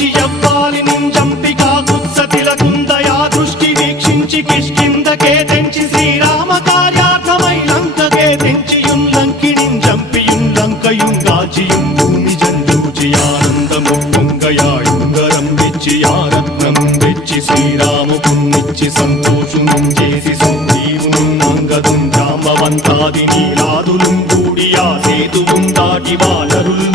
గావించి యవ్వాలి నింజంపికా కుత్సతిలకుందయా దృష్టి వీక్షించి కిష్కిందకే తెంచి శ్రీరామ కార్యార్థమై లంకకే తెంచియున్ లంకిణిం జంపియున్ లంకయుంగాచియుం భూమి జంజూచి ఆనందము పొంగయాయుంగరం తెచ్చి ఆరత్నం తెచ్చి శ్రీరాముకున్నిచ్చి సంతోషునం చేసి సుగ్రీవును అంగదుం జాంబవంతాది నీలాదులుం కూడి ఆ సేతువుం దాటి వానరుల్